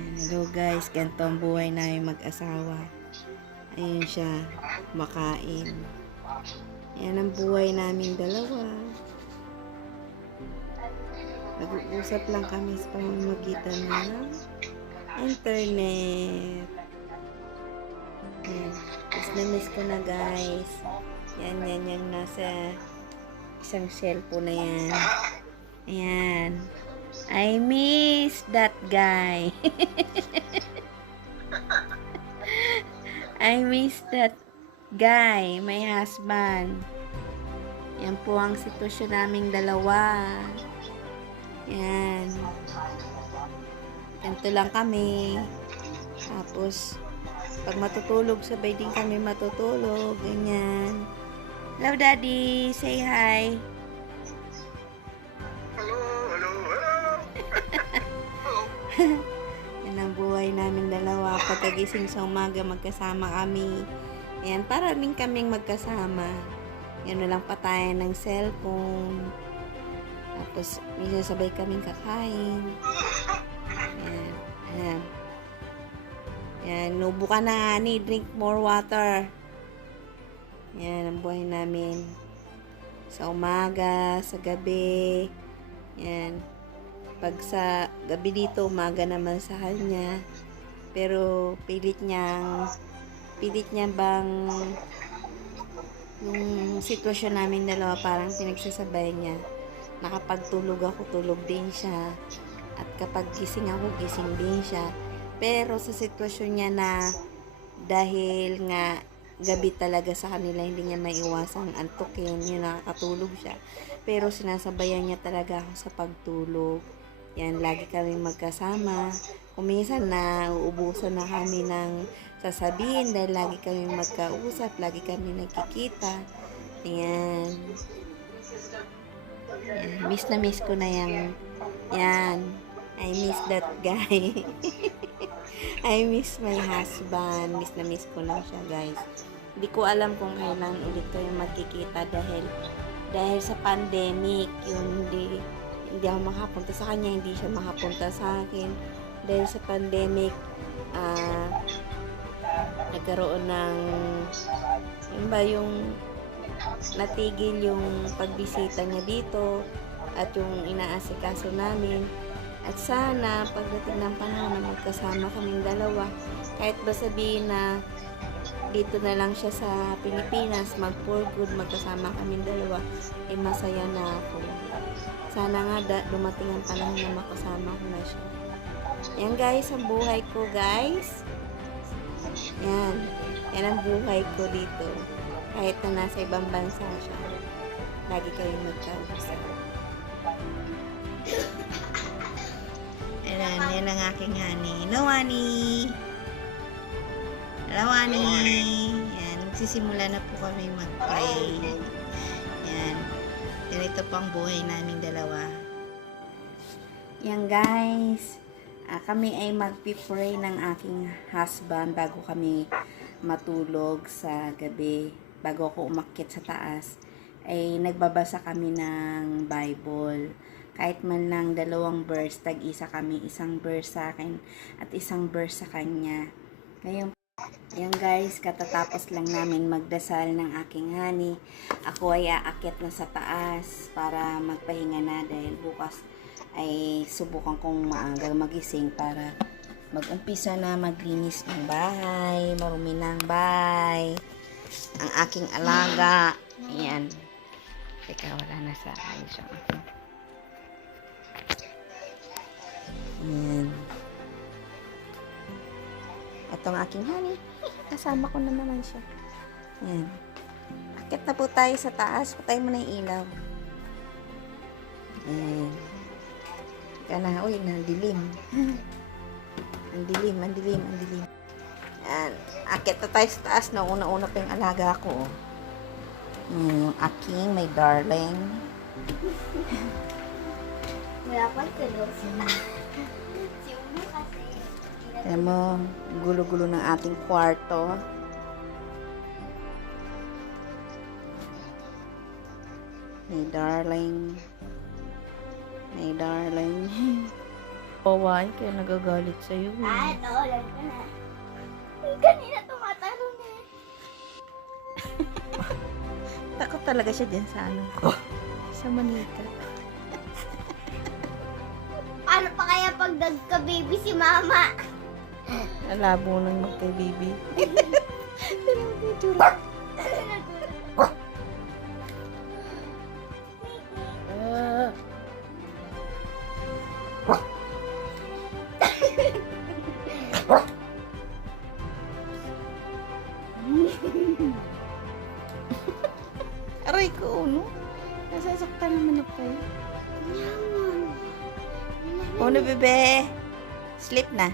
Hello guys, ganito ang buhay namin mag-asawa. Ayun siya, makain. Yan ang buhay naming dalawa. Nag-uusap lang kami sa pamamagitan ng internet. Yan. Tapos na-miss ko na guys. Yan yung nasa isang cellphone na yan. Ayan. I miss that guy. I miss that guy, my husband. Yan po ang sitwasyon naming dalawa. Yan. Ganito lang kami. Tapos, pag matutulog, sabay din kami matutulog. Ganyan. Hello, Daddy. Say hi. Yan ang buhay namin dalawa. Pagkagising sa umaga, magkasama kami. Ayan, para rin kaming magkasama. Yan na lang patayan ng cellphone. Tapos, minsan sabay kaming kakain. Ayan. Ayan. Ayan, nubo ka na, honey. Drink more water. Yan ang buhay namin. Sa umaga, sa gabi. Yan. Pag sa gabi dito, umaga naman sa kanya. Pero pilit niya bang yung sitwasyon namin dalawa parang pinagsasabay niya. Nakapagtulog ako, tulog din siya. At kapag gising ako, gising din siya. Pero sa sitwasyon niya na dahil nga gabi talaga sa kanila, hindi niya maiwasang antukin, yun, nakakatulog siya. Pero sinasabayan niya talaga ako sa pagtulog. Yan, lagi kami magkasama. Kung minsan na uubusan na kami ng sasabihin dahil lagi kami magkausap, lagi kami nagkikita. Yan. Yan. Miss na miss ko na yan. Yan. I miss that guy. I miss my husband. Miss na miss ko na siya, guys. Hindi ko alam kung kailan ulit kayo magkikita dahil sa pandemic, yung hindi ako makapunta sa kanya, hindi siya makapunta sa akin. Dahil sa pandemic, nagkaroon ng, yung natigil yung pagbisita niya dito at yung inaasikaso namin. At sana, pagdating ng panahon na magkasama kaming dalawa, kahit ba sabihin na dito na lang siya sa Pilipinas, mag-for good, magkasama kaming dalawa, ay masaya na ako. Sana nga dumating ang panahon na makasama ko na siya. Yan guys, ang buhay ko guys. Yan. Yan ang buhay ko dito. Kahit na nasa ibang bansa siya. Lagi kayong magkausap. Ayan, yan ang aking honey. Hello, honey! Hello, honey! Yan, nagsisimula na po kami mag-pray. Yan. Ganito po ang buhay naming dalawa. Yan guys. Kami ay magpipray ng aking husband bago kami matulog sa gabi. Bago ako umakyat sa taas, ay nagbabasa kami ng Bible. Kahit man lang 2 verse, tag-isa kami, isang verse sa akin at isang verse sa kanya. Ngayon, yan guys, katatapos lang namin magdasal ng aking honey. Ako ay aakyat na sa taas para magpahinga na dahil bukas ay subukan kong maaga magising para mag-umpisa na maglinis ng bahay, marumi ng bahay, ang aking alaga. Ayan. Teka, wala na sa akin siya. Ayan. Ito ang aking honey. Kasama ko na naman siya. Ayan. Akit na po tayo sa taas. Patay mo na yung ilaw. Ayan. Teka na. Uy, nandilim. Ang dilim. Ayan. Akit na tayo sa taas. Na una-una pa yung alaga ko. Yung aking may darling. Wala pa tulog sila. Si Uno kasi. Alam mo, gulo-gulo ng ating kwarto. My darling. pawain kaya nagagalit sa'yo. Ah, naulan ko na. Kanina tumatalon eh. Takot talaga siya dyan sa ano. Sa manita. Paano pa kaya pag nagka-baby si mama? Alabo nang magkay-baby. Aray ko, no? Nasasaktan naman ako eh. Uno, bebe. Sleep na.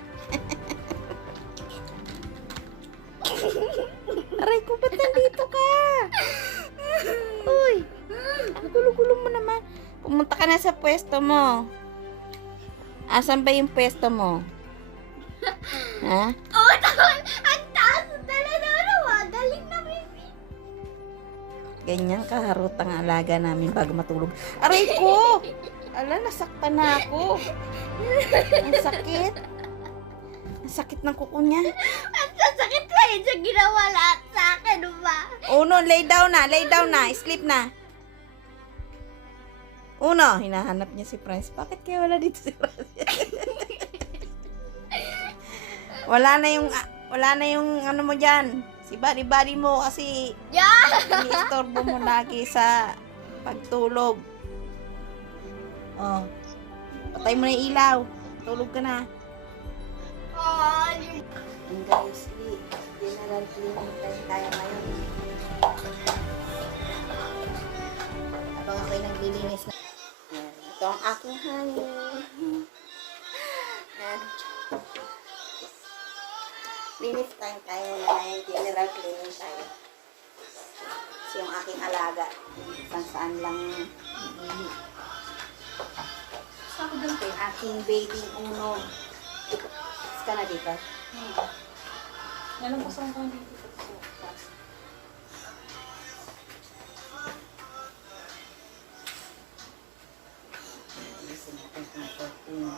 Aray ko, ba't nandito ka? Uy, ang gulo-gulo mo naman. Pumunta ka na sa pwesto mo. Asan ba yung pwesto mo? Ha? Oh, tawag! Ang taas talaga naman! Galing na, baby! Ganyan kaharot ang alaga namin bago matulog. Aray ko! Ala, nasaktan na ako. Ang sakit. Ang sakit ng kuko niya. Ang sasakit pa yun siya ginawa lahat sa akin, ba? Uno, lay down na. Lay down na. Sleep na. Uno, hinahanap niya si Prince. Bakit kaya wala dito si Prince? wala na yung ano mo dyan. Si body mo kasi Yeah! ini-istorbo mo lagi sa pagtulog. Oh. Patay mo na yung ilaw. Tulog ka na. Oh, And guys, general cleaning time tayo ngayon. Habang ako'y naglilinis na. Yan. Ito ang aking hangin. Yan. Linis time tayo na ngayon. General cleaning tayo. Kasi yung aking alaga, saan lang ito yung aking baby Uno. Is ka na dito? Nalampasan ko dito. Alisin natin itong cortina.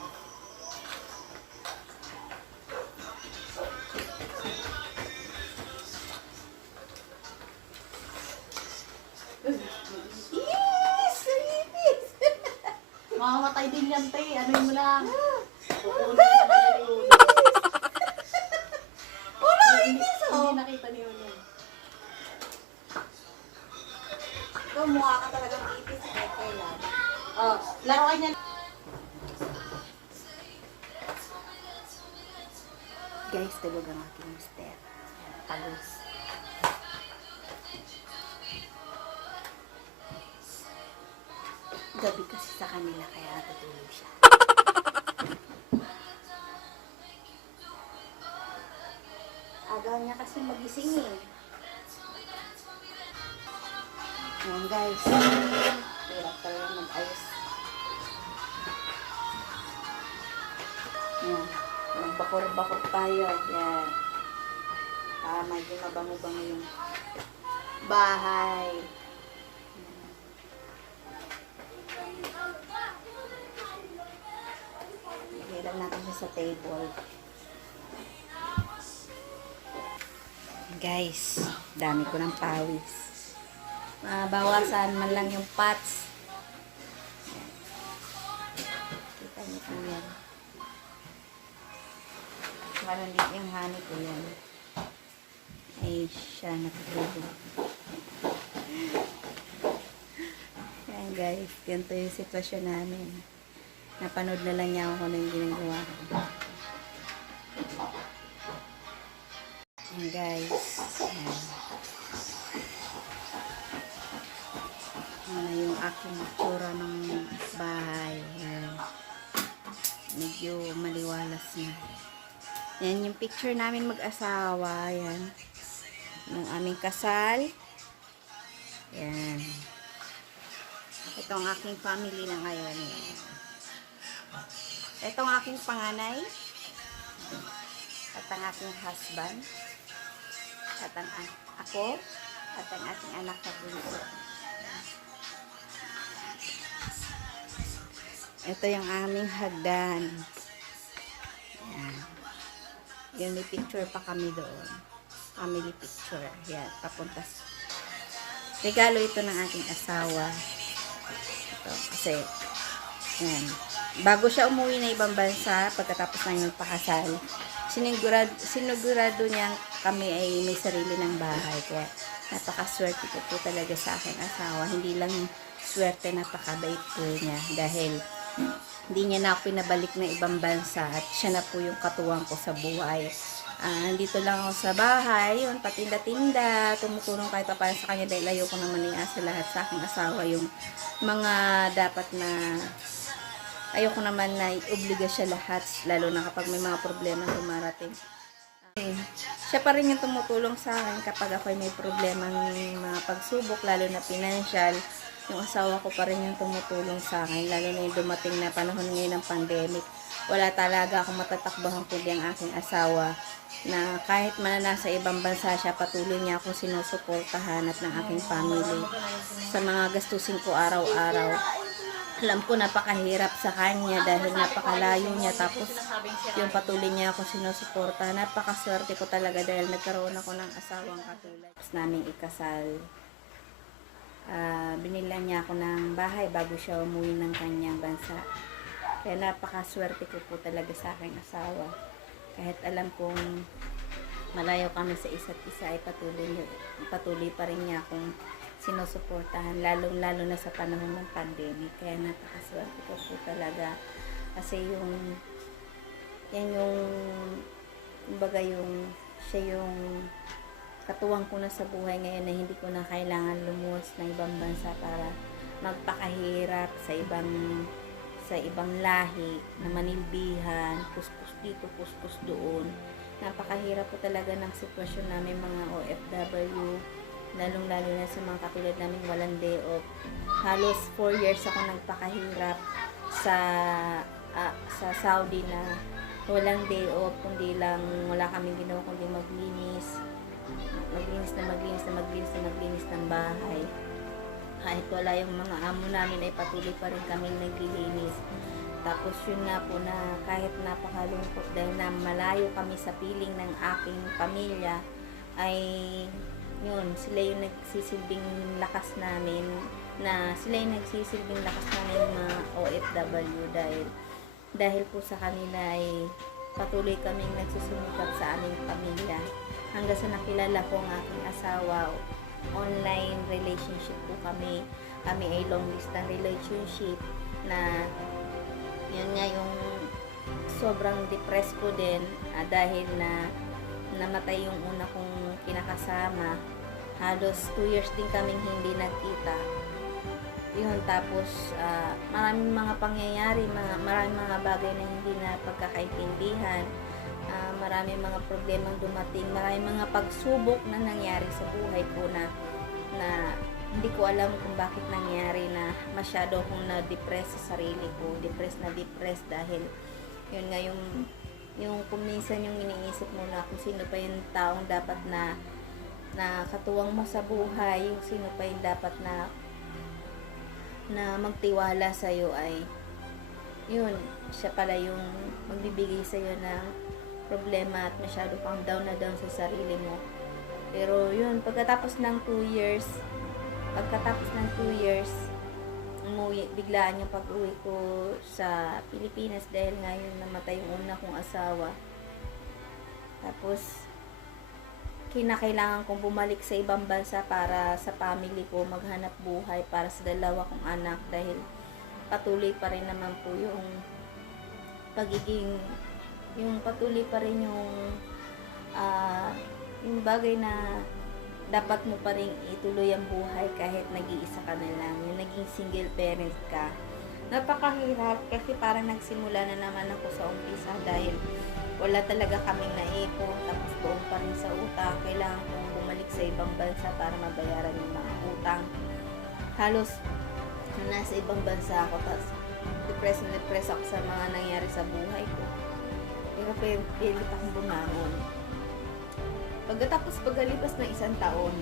Mamamatay din yan, te. Ano mo lang. Pupunin na naman yun. Hindi nakita niyo yun. Ikaw, mukha ka talagang ipis. Kailan? Oh, laruan niya. Guys, tulog ang aking mister. Pagos. Gabi kasi sa kanila kaya natutulog siya. Agaw niya kasi magising eh. Ayan guys. Hirap talaga mag-ayos. Ayan. Magbakor-bakor tayo. Ayan. Para medyo mabango-bango yung bahay. Lagyan lang natin siya sa table. Guys, dami ko ng pawis. Mabawasan man lang yung pots. Ayan. Kita niyo po yan. Malamig yung honey ko yan. Ay, siya nakatulog. Ayan guys, ganito yung sitwasyon namin. Napanood na lang niya ako kung ano yung ginagawa ko. Ayan guys. Ayan. Ayan yung aking tsura ng bahay. Ayan. Medyo maliwalas na. Ayan yung picture namin mag-asawa. Ayan. Yung aming kasal. Ayan. Ito ang aking family na ngayon. Ayan. Ito ang aking panganay. At ang aking husband. At ang ako. At ang aking anak na bunso. Ito yung aming hagdan. Yun, may picture pa kami doon. Family picture. Yan, papunta. Regalo ito ng aking asawa. Ito, kasi, yan. Bago siya umuwi na ibang bansa, pagkatapos na yung pakasal, sinigurado niya kami ay may sarili ng bahay. Kaya, napakaswerte ko po talaga sa aking asawa. Hindi lang swerte, napakabait po niya. Dahil, hindi niya na ako pinabalik na ibang bansa at siya na po yung katuwang ko sa buhay. Dito lang ako sa bahay, yun, patinda-tinda, tumutulong kahit pa paano sa kanya dahil ayoko naman sa lahat sa aking asawa yung mga dapat na ayoko naman na i-obliga siya lahat, lalo na kapag may mga problema dumarating. Siya pa rin yung tumutulong sa akin kapag ako may problema ng mga pagsubok, lalo na financial. Yung asawa ko pa rin yung tumutulong sa akin, lalo na yung dumating na panahon ngayon ng pandemic. Wala talaga akong matatakbahan kundi ang aking asawa na kahit man na nasa ibang bansa siya, patuloy niya akong sinusuportahan at ng aking family sa mga gastusin ko araw-araw. Alam ko napakahirap sa kanya dahil napakalayo niya, tapos yung patuloy niya ako sinusuporta. Napakaswerte ko talaga dahil nagkaroon ako ng asawang katulad. Tapos naming ikasal, binila niya ako ng bahay bago siya umuwi ng kanyang bansa. Kaya napakaswerte ko po talaga sa aking asawa. Kahit alam kong malayo kami sa isa't isa, ay patuloy pa rin niya akong sinusuportahan, lalong-lalo na sa panahon ng pandemic. Kaya napakaswerte ko po talaga. Kasi yan yung, kumbaga siya yung katuwang ko na sa buhay ngayon na hindi ko na kailangan lumuwas ng ibang bansa para magpakahirap sa ibang lahi na manilbihan, kuskus dito, kuskus doon. Napakahirap po talaga ng sitwasyon namin mga OFW, lalong-lalo na sa mga katulad namin walang day off. Halos 4 years ako nagpakahirap sa Saudi na walang day off, kundi lang wala kaming ginawa kundi maglinis ng bahay. Kahit wala yung mga amo namin ay patuloy pa rin kaming naglilinis. Tapos yun nga po na kahit napakalungkot dahil na malayo kami sa piling ng aking pamilya, ay yun, sila yung nagsisilbing lakas namin mga OFW dahil po sa kanila ay patuloy kaming nagsusumikap sa aming pamilya hanggang sa nakilala ko ang aking asawa. Online relationship po kami ay long distance relationship na yun nga yung sobrang depressed ko din dahil na namatay yung una kong kinakasama. Halos 2 years din kaming hindi nagkita yun. Tapos maraming mga pangyayari, maraming mga bagay na hindi na pagkakaintindihan, maraming mga problemang dumating, maraming mga pagsubok na nangyari sa buhay ko na hindi ko alam kung bakit nangyari na masyado akong na-depress sa sarili ko, depressed dahil yun nga yung kuminsan yung iniisip mo na kung sino pa yung taong dapat na katuwang mo sa buhay, yung sino pa yung dapat na magtiwala sa'yo, ay yun, siya pala yung magbibigay sa'yo ng problema at masyado kang down na down sa sarili mo. Pero yun, pagkatapos ng 2 years, biglaan yung pag-uwi ko sa Pilipinas dahil ngayon namatay yung una kong asawa. Tapos kinakailangan kong bumalik sa ibang bansa para sa family ko, maghanap buhay para sa dalawa kong anak dahil patuloy pa rin naman po yung patuloy pa rin yung bagay na dapat mo pa rin ituloy ang buhay kahit nag-iisa ka na lang, yung naging single parent ka. Napakahirap kasi parang nagsimula na naman ako sa umpisa dahil wala talaga kaming naipon, tapos doon pa rin sa utang. Kailangan kong bumalik sa ibang bansa para mabayaran yung mga utang. Halos nasa ibang bansa ako, tapos depressed ako sa mga nangyari sa buhay ko. Pero pilit akong bumangon. Pagkatapos pagkalipas ng 1 taon,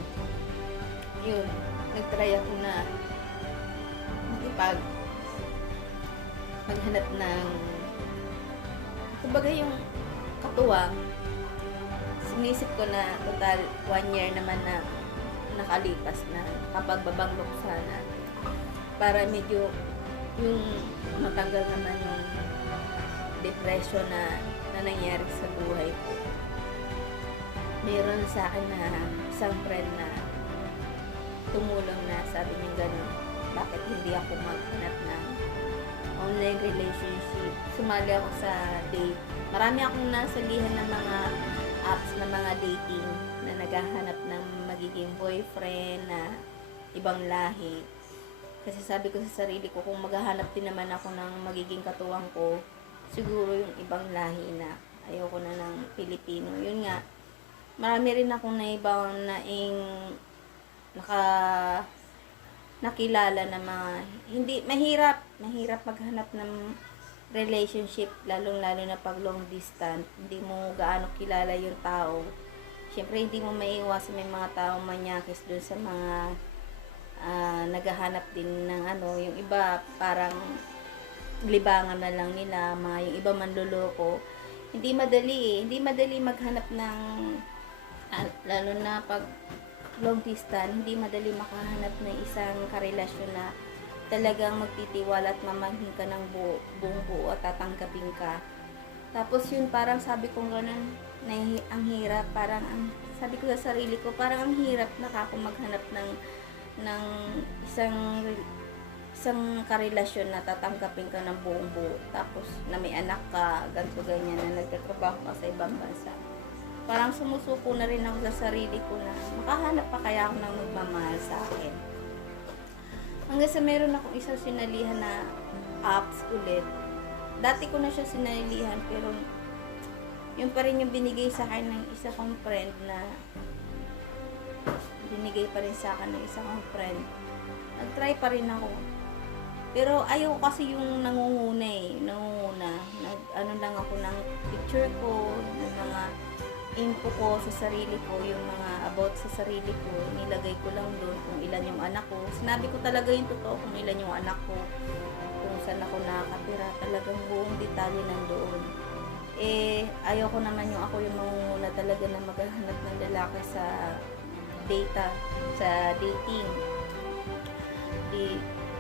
yun, nagtry ako na maghanap ng kumbaga yung katuwang inisip ko na total 1 year naman na nakalipas na kapag babanglok sana para medyo yung matanggal naman yung depression na nangyari sa buhay ko. Meron sa akin na isang friend na tumulong na sabi niya gano'n, bakit hindi ako maghanap ng online relationship. Sumali ako sa date. Marami akong nasalihan ng mga apps na mga dating na naghahanap ng magiging boyfriend na ibang lahi. Kasi sabi ko sa sarili ko, kung maghahanap din naman ako ng magiging katuwang ko, siguro yung ibang lahi na. Ayoko na ng Pilipino. Yun nga, marami rin akong naibang nakilala na mga, hindi, mahirap maghanap ng relationship, lalong-lalo na pag long distance. Hindi mo gaano kilala yung tao. Siyempre, hindi mo maiiwasan may mga tao manyakis doon sa mga naghahanap din ng ano, yung iba parang libangan na lang nila, yung iba manloloko. Hindi madali maghanap ng lalo na pag long distance, hindi madali makahanap ng isang karelasyon na talagang magtitiwala at mamanghin ka ng buong buo at tatanggapin ka. Tapos yun, parang sabi ko gano'n, ang hirap, sabi ko sa sarili ko, parang ang hirap na ako maghanap ng isang karelasyon na tatanggapin ka ng buong buo. Tapos na may anak ka, ganito ganyan, na nagtatrabaho ka sa ibang bansa. Parang sumusuko na rin ako sa sarili ko na makahanap pa kaya ako ng magmamahal sa akin. Hanggang sa meron akong isang sinalihan na apps ulit. Dati ko na siya sinalihan, pero yun pa rin yung binigay sa akin ng isa kong friend na Nag-try pa rin ako. Pero ayoko kasi yung nangunguna. Ano lang ako ng picture ko, ng mga info ko sa sarili ko, yung mga about sa sarili ko, nilagay ko lang doon kung ilan yung anak ko. Sinabi ko talaga yung totoo kung ilan yung anak ko, kung saan ako nakatira, talagang buong detalye nandoon. Ayoko naman yung ako yung mangunguna talaga na maghahanap ng lalaki sa dating.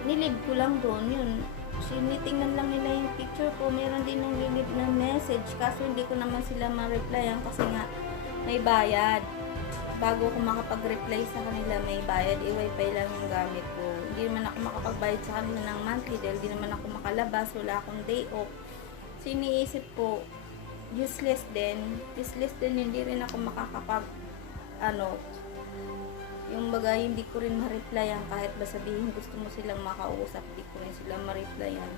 Nilib ko lang doon yun. Sinitingnan lang nila yung picture ko. Meron din ng nilib na message. Kaso hindi ko naman sila ma-replyan kasi nga may bayad. Bago ko makapag-reply sa kanila, may bayad. Wifi lang yung gamit ko. Hindi naman ako makapagbayad sa kanila ng monthly dahil hindi naman ako makalabas. Wala akong day off. So iniisip ko, useless din. Hindi rin ako yung bagay, hindi ko rin ma-replyan kahit ba sabihin gusto mo silang makausap, hindi ko rin sila ma-replyan.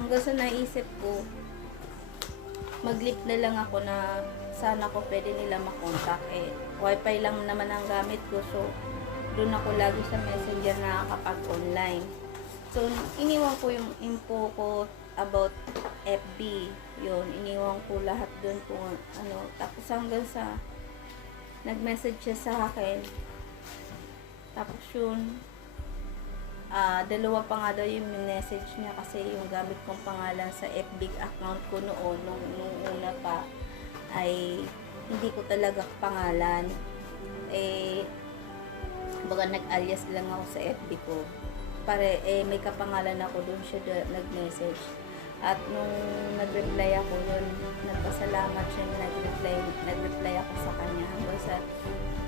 Hanggang sa naisip ko, mag-lip na lang ako na sana ko pwede nila makontak. Wifi lang naman ang gamit ko, so doon ako lagi sa messenger na nakakapag-online. So, iniwan ko yung info ko about FB. Yun, iniwan ko lahat doon kung ano. Tapos hanggang sa nag-message siya sa akin. Tapos yun, dalawa pa nga daw yung message niya kasi yung gamit kong pangalan sa FB account ko noon, nung una pa, ay hindi ko talaga pangalan. Baga nag-alias lang ako sa FB ko. May kapangalan ako, doon siya nag-message. At nung nag-reply ako yun, nagpasalamat siya, nag-reply ako sa kanya hanggang sa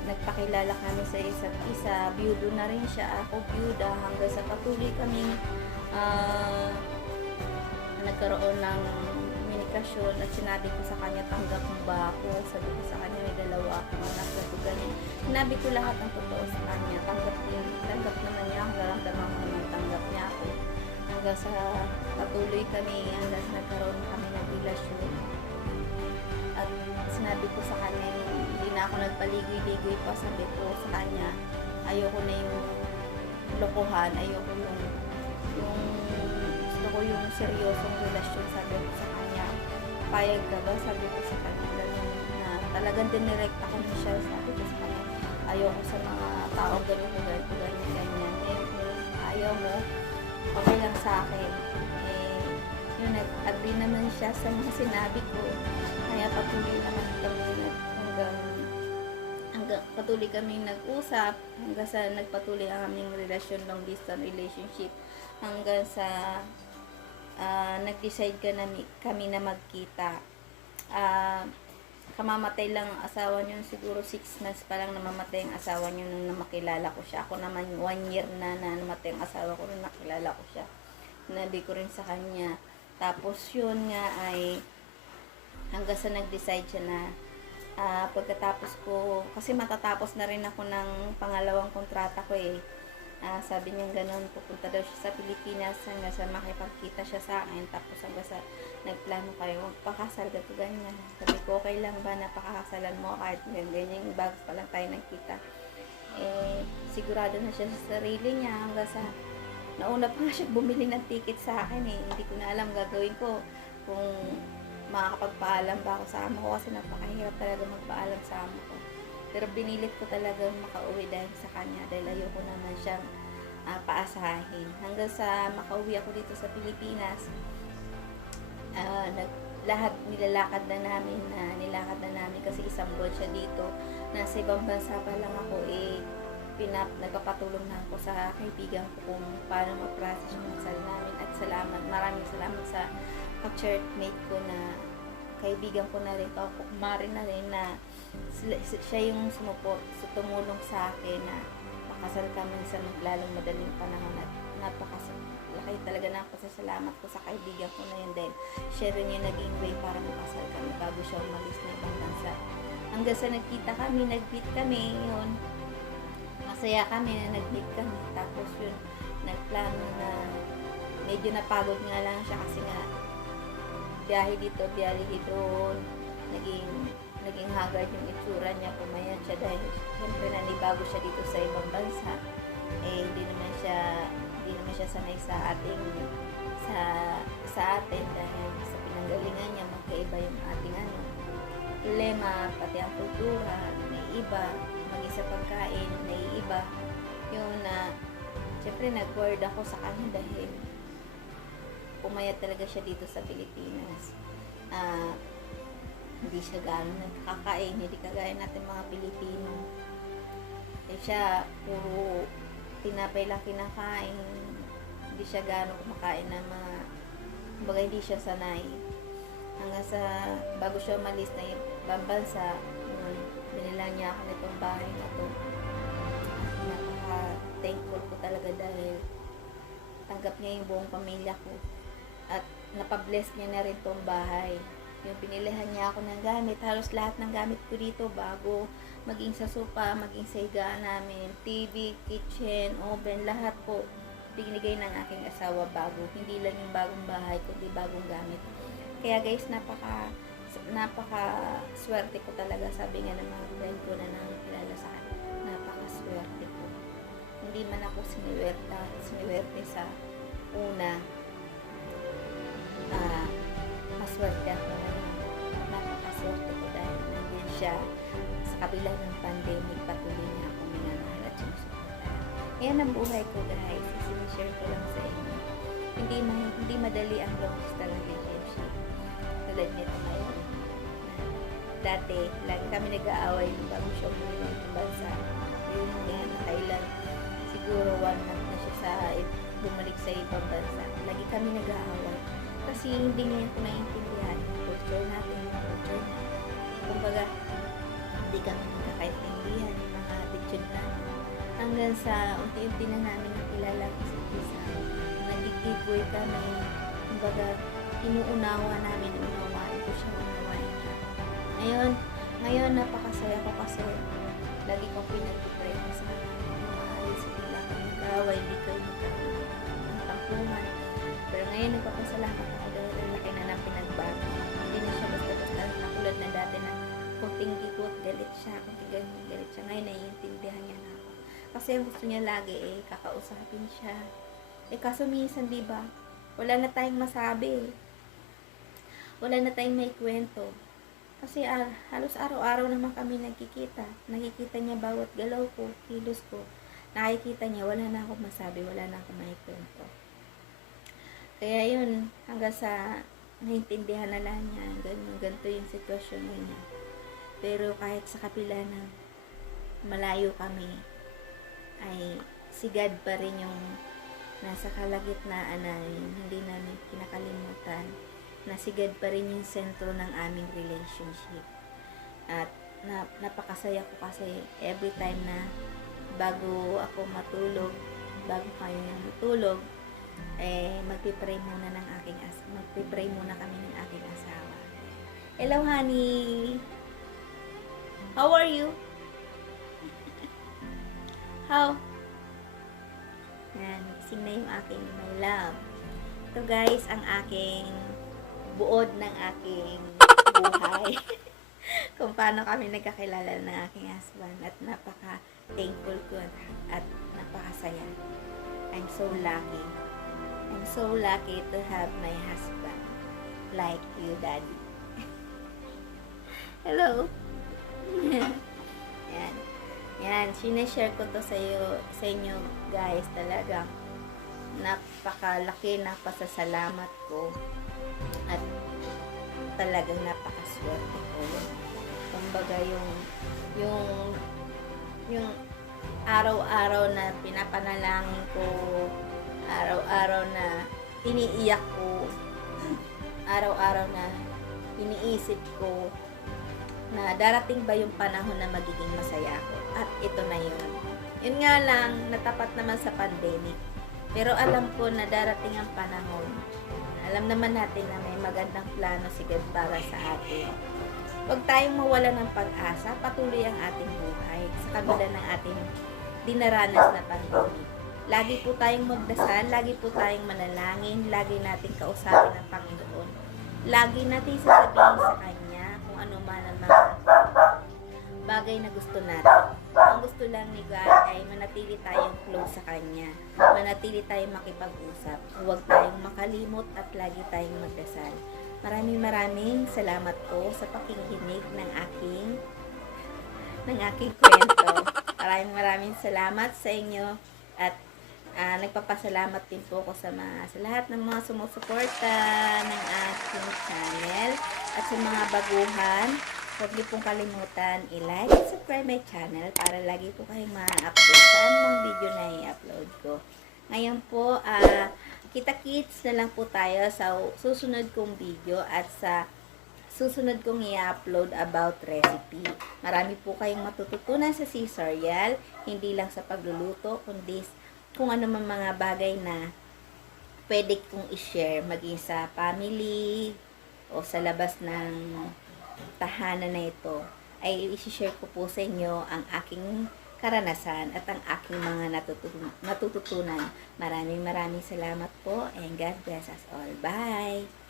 nagpakilala kami sa isa't isa. Byudo na rin siya, ako byuda, hanggang sa patuloy kaming nagkaroon ng komunikasyon at sinabi ko sa kanya, tanggap mo ba ako? Sabi ko sa kanya, may dalawa akong anak, sabi ko ganyan. Sinabi ko lahat ng totoo sa kanya, tanggap naman niya, nararamdaman ko naman tanggap niya ako. Hanggang sa patuloy kami, hanggang sa nagkaroon kami ng relasyon. At sinabi ko sa kanya, hindi na ako nagpaligoy-ligoy pa, sabi ko sa kanya, ayoko na yung lokohan, ayoko yung gusto ko yung seryosong relasyon, sabi ko sa kanya. Payag ka ba? Sabi ko sa kanya, ganun na talagang dinirekta ko na siya, sabi ko sa kanya, ayoko sa mga tao ganito, ganyan. Ayaw mo, okay lang sa akin. Yun, nag-agree naman siya sa mga sinabi ko. Kaya patuloy naman kami hanggang nagpatuloy kaming nag-usap hanggang sa nagpatuloy ang aming relasyon, long distance relationship, hanggang sa nag-decide kami na magkita. Kamamatay lang ang asawa niyo, siguro 6 months pa lang namamatay ang asawa niyo nung makilala ko siya. Ako naman 1 year na namatay ang asawa ko nung nakilala ko siya. Nabi ko rin sa kanya. Tapos yun nga ay hanggang sa nag-decide siya na pagkatapos ko, kasi matatapos na rin ako ng pangalawang kontrata ko eh. Sabi niya gano'n, pupunta daw siya sa Pilipinas hanggang sa makipagkita siya sa akin. Tapos hanggang sa nagplano kayo, magpakasal gato ganyan. Sabi ko, okay lang ba na pakakasalan mo kahit ganyan, bago pa lang tayo nagkita. Sigurado na siya sa sarili niya hanggang sa nauna pa nga siya bumili ng ticket sa akin eh. Hindi ko na alam gagawin ko kung makakapagpaalam ba ako sa amo ko kasi napakahirap talaga magpaalam sa amo ko. Pero binilit ko talaga makauwi dahil sa kanya dahil ayoko naman siyang paasahin. Hanggang sa makauwi ako dito sa Pilipinas, lahat nilakad na namin kasi isang buwan siya dito. Nasa ibang bansa pa lang ako nagpapatulong na ako sa kaibigan ko kung paano ma-process yung kasal namin. At maraming salamat sa ka-churchmate ko na kaibigan ko na rin, kumarin na rin na siya yung tumulong sa akin na makasal kami sa lalong madaling panahon at laki talaga ng pasasalamat ko sa kaibigan ko na yun dahil siya rin yung naging way para makasal kami bago siya umalis na ibang bansa. Hanggang sa nagkita kami, nag-meet kami, yun. Masaya kami na nag-meet kami. Tapos yun, nagplano na medyo napagod nga lang siya kasi nga biyahe dito, naging haggard yung itsura niya, pumayat siya dahil siyempre nanibago siya dito sa ibang bansa. Hindi naman siya sanay sa atin dahil sa pinanggalingan niya magkaiba yung ating lema, pati ang kultura, naiiba, maging sa pagkain, naiiba. Yung na, siyempre nag-word ako sa kanya dahil pumayat talaga siya dito sa Pilipinas. Hindi siya gano'n nagkakain, hindi kagaya natin mga Pilipino. Siya, puro tinapay lang kinakain. Hindi siya gano'n kumakain ng mga, kumbaga hindi siya sanay. Hanggang sa, bago siya umalis na ibang bansa, binila niya ako nitong bahay na to. Napaka-thankful ko talaga dahil tanggap niya yung buong pamilya ko. At napabless niya na rin tong bahay. Yung pinilihan niya ako ng gamit, halos lahat ng gamit ko dito bago, maging sa sopa, maging sa higaan namin, TV, kitchen, oven, lahat po binigay ng aking asawa bago. Hindi lang yung bagong bahay, kundi bagong gamit. Kaya guys, napaka swerte ko talaga. Sabi nga ng mga friend ko na nakakilala sa akin, napaka swerte ko. Hindi man ako siniwerte sa una, maswerte ako ngayon. Napakaswerte ko dahil nandiyan siya sa kabila ng pandemic, patuloy niya ako minamahal at sinusuportahan. Yan ang buhay ko guys, sinishare ko lang sa inyo. Hindi madali ang long distance relationship tulad nito ngayon. Dati, lagi kami nag-aaway nung bago siya umuwi ng bansa. Yun nga, nakailan siguro 1 month na siya bumalik sa ibang bansa. Lagi kami nag-aaway. Kasi hindi niya ko naiintindihan yung culture natin, Kumbaga, hindi kami nagkakaintindihan yung mga attitude natin. Hanggang sa unti-unti na namin nakilala isa't isa. Nag-giveaway kami. Kumbaga, inuunawa namin, unawaan ko siya, unawain niya. Ngayon napakasaya ko kasi lagi kong pinag-pray ko sa maayos sila kung nag-away, hindi kayo magkaroon ng tampungan. Pero ngayon nagpapasalamat ako dahil ang laki na ng pinagbago. Hindi na siya basta-basta nakulad na dati na kunting gigot, galit siya, kunting galit siya. Ngayon naiintindihan niya na ako. Kasi ang gusto niya lagi kakausapin siya. Kaso minsan diba, wala na tayong masabi. Wala na tayong may kwento. Kasi halos araw-araw naman kami nagkikita. Nakikita niya bawat galaw ko, kilos ko. Nakikita niya, wala na akong masabi, wala na akong may kwento. Kaya yun, hanggang sa naintindihan na lang niya, ganito yung sitwasyon niya. Pero kahit sa kapila ng malayo kami, ay si God pa rin yung nasa kalagitnaan namin. Hindi namin kinakalimutan na si God pa rin yung sentro ng aming relationship. At napakasaya ko kasi every time na bago ako matulog, bago kayo matulog, magpipray muna kami ng aking asawa. Hello, honey! How are you? How? Yan, gising na yung aking my love. Ito guys, ang aking buod ng aking buhay. Kung paano kami nagkakilala ng aking husband, at napaka-thankful ko at napakasaya. I'm so lucky. I'm so lucky to have my husband like you, Daddy. Hello. Yan. Yan, sineshare ko to sa inyo guys. Talagang napakalaki ng pasasalamat ko at talagang napakaswerte ko. Kumbaga yung araw-araw na pinapanalangin ko, araw-araw na iniiyak ko, araw-araw na iniisip ko na darating ba yung panahon na magiging masaya ako. At ito na yun. Yun nga lang, natapat naman sa pandemic. Pero alam ko na darating ang panahon. Alam naman natin na may magandang plano si God para sa atin. Huwag tayong mawala ng pag-asa, patuloy ang ating buhay sa kabila ng ating dinaranas na pandemic. Lagi po tayong magdasal, lagi po tayong manalangin, lagi nating kausapin ang Panginoon. Lagi natin sasabihin sa Kanya kung ano man ang mga bagay na gusto natin. Ang gusto lang ni God ay manatili tayong close sa Kanya. Manatili tayong makipag-usap. Huwag tayong makalimot at lagi tayong magdasal. Maraming salamat po sa pakikinig ng aking kwento. Maraming salamat sa inyo at nagpapasalamat din po ako sa lahat ng mga sumusuporta ng aking channel at sa mga baguhan. Huwag niyo pong kalimutan i-like at subscribe my channel para lagi po kayong ma-update sa anumang video na i-upload ko. Ngayon po, kita-kits na lang po tayo sa susunod kong video at sa susunod kong i-upload about recipe. Marami po kayong matututunan sa Caesarial, hindi lang sa pagluluto, kundi kung ano man mga bagay na pwede kong i-share, maging sa family o sa labas ng tahanan na ito, ay i-share ko po sa inyo ang aking karanasan at ang aking mga natututunan. Maraming salamat po and God bless us all. Bye!